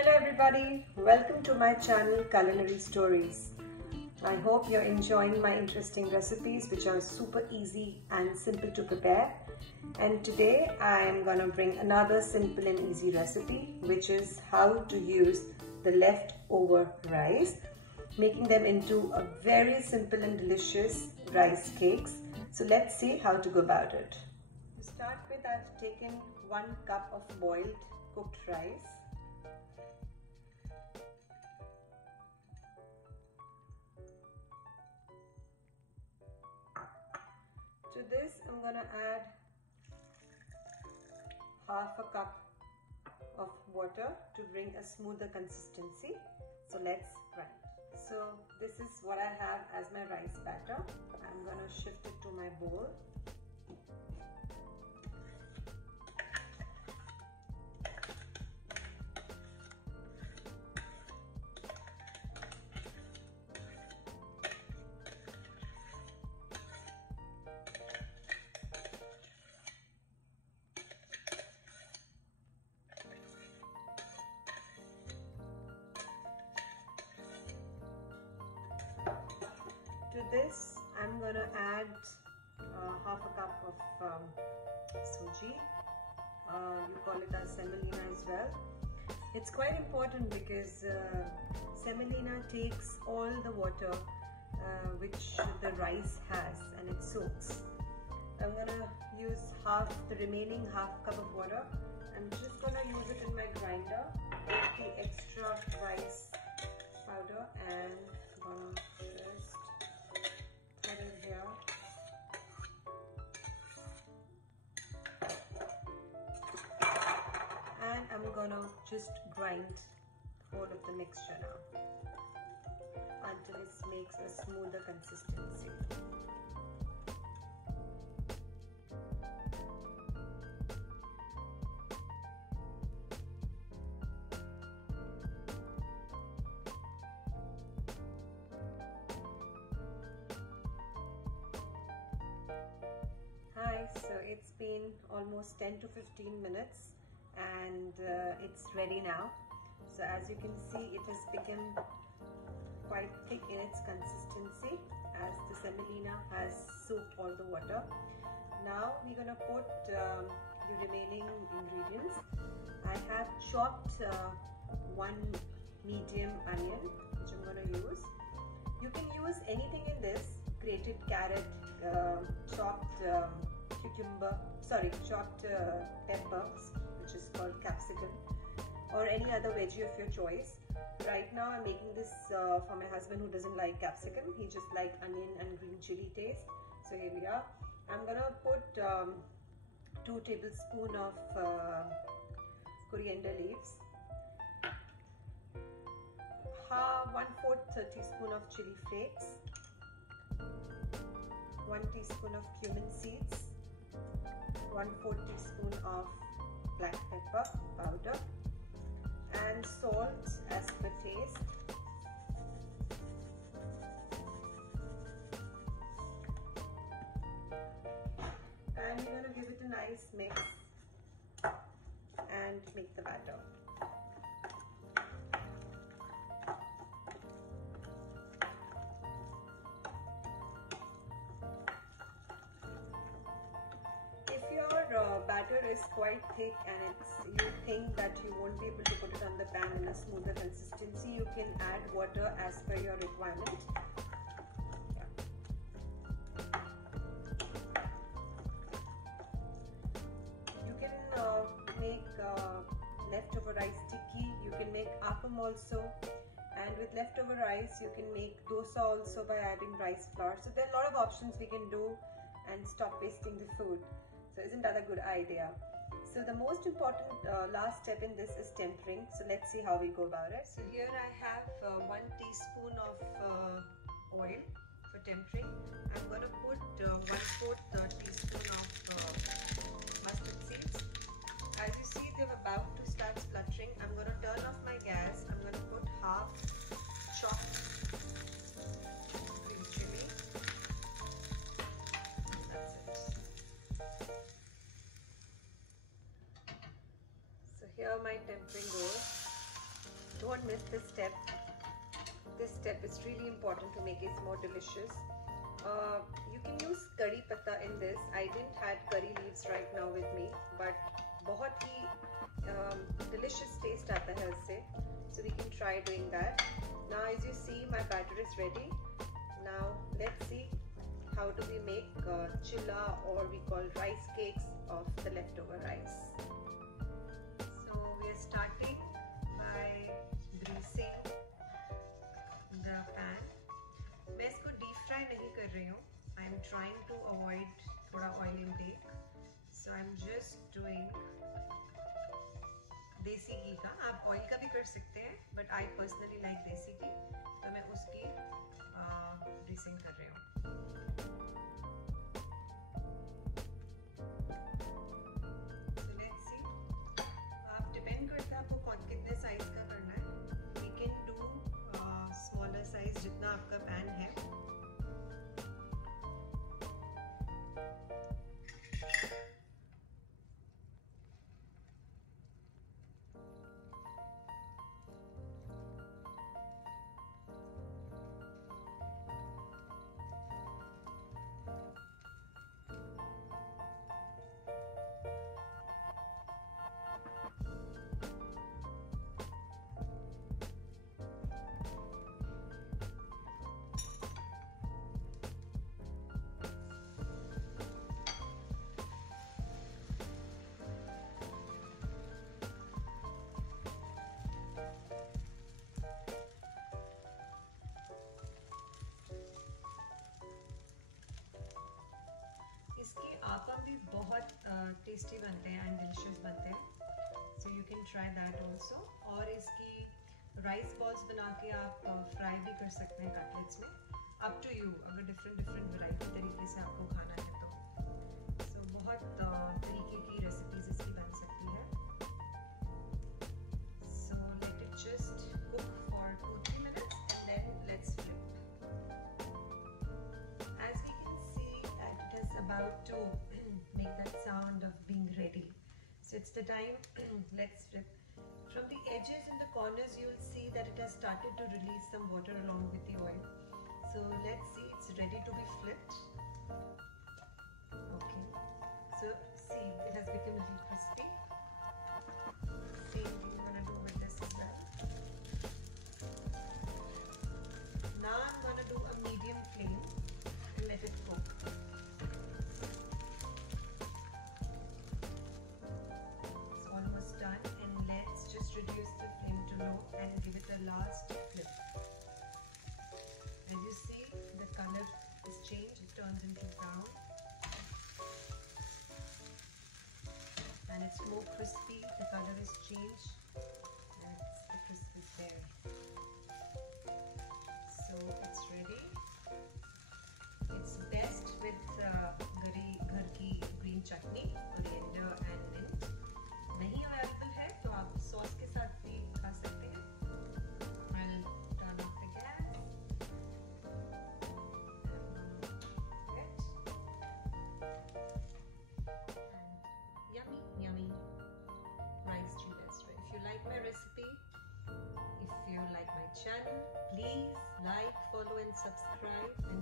Hello everybody, welcome to my channel Culinary Stories. I hope you're enjoying my interesting recipes which are super easy and simple to prepare. And today I am gonna bring another simple and easy recipe, which is how to use the leftover rice, making them into a very simple and delicious rice cakes. So let's see how to go about it. To start with, I've taken 1 cup of boiled cooked rice. To this, I'm gonna add half a cup of water to bring a smoother consistency. So let's grind. So this is what I have as my rice batter. I'm gonna shift it to my bowl. To this, I'm gonna add half a cup of suji. You call it as semolina as well. It's quite important because semolina takes all the water which the rice has and it soaks. I'm gonna use the remaining half cup of water. I'm just gonna use it in my grinder with the extra rice powder and gonna just put it here. And I'm gonna just grind the whole of the mixture now until it makes a smoother consistency. Hi, so it's been almost 10 to 15 minutes and it's ready now. So as you can see, it has become quite thick in its consistency as the semolina has soaked all the water. Now we're gonna put the remaining ingredients. I have chopped 1 medium onion, which I'm gonna use. You can use anything in this: grated carrot, chopped chopped peppers, which is called capsicum, or any other veggie of your choice. Right now I'm making this for my husband, who doesn't like capsicum. He just likes onion and green chili taste. So here we are. I'm gonna put 2 tablespoons of coriander leaves, 1/4 teaspoon of chili flakes, 1 teaspoon of cumin seeds, 1/4 teaspoon of black pepper powder, and salt as per taste. And you're gonna give it a nice mix and make the batter. Batter is quite thick and you think that you won't be able to put it on the pan in a smoother consistency, you can add water as per your requirement. You can make leftover rice tikki, you can make appam also, and with leftover rice you can make dosa also by adding rice flour. So there are a lot of options we can do and stop wasting the food. So isn't that a good idea? So the most important last step in this is tempering. So let's see how we go about it. So here I have 1 teaspoon of oil for tempering. I'm going to put 1/4 teaspoon of mustard seeds. As you see, they're about to start spluttering. I'm going to turn off my gas. I'm going to put half chopped green chili. That's it. So here my tempering goes. Don't miss this step. This step is really important to make it more delicious. You can use curry patta in this. I didn't had curry leaves right now with me, but बहुत ही delicious taste आता है इससे. So we can try doing that. Now as you see, my batter is ready. Now let's see how do we make chilla, or we call rice cakes of the leftover rice. So we are starting by greasing the pan. मैं इसको deep fry नहीं कर रही हूँ. I am trying to avoid थोड़ा oil intake. So I am just doing देसी घी का. आप ऑयल का भी कर सकते हैं, बट आई पर्सनली लाइक देसी घी, तो मैं उसकी ग्रीसिंग कर रही हूँ. So let's see. आप डिपेंड करता है आपको कितने साइज का करना है. We can do smaller size जितना आपका पैन है. इसके आपा भी बहुत टेस्टी बनते हैं एंड डिलिशियस बनते हैं. So you can try that also. और इसकी राइस बॉल्स बना के आप फ्राई भी कर सकते हैं कटलेट्स में. अप टू यू, अगर डिफरेंट वैरायटी तरीके से आपको खाना है तो. सो बहुत तरीके की रेसिपीज इसकी बन सकती है. So let it just cook for 2-3 minutes and then let's flip. As we can see that it is about to make that sound of being ready. So it's the time. Let's flip. From the edges and the corners you will see that it has started to release some water along with the oil. So let's see, it's ready to be flipped. Okay. So see, it has become a little crispy. Same thing I'm gonna do with this as well. Now I'm gonna do a medium flame and let it cook. It's almost done, and let's just reduce the flame to low and give it a last flip. As you see, the color is changed, it turns into brown. And it's more crispy, the color is changed, and the crisp is there. So it's ready. It's best with घर की green chutney, coriander and mint. नहीं available है तो आप sauce के साथ भी खा सकते हैं. I'll turn off the gas. And yummy rice cheelas. If you like my recipe, if you like my channel, please like, follow and subscribe, and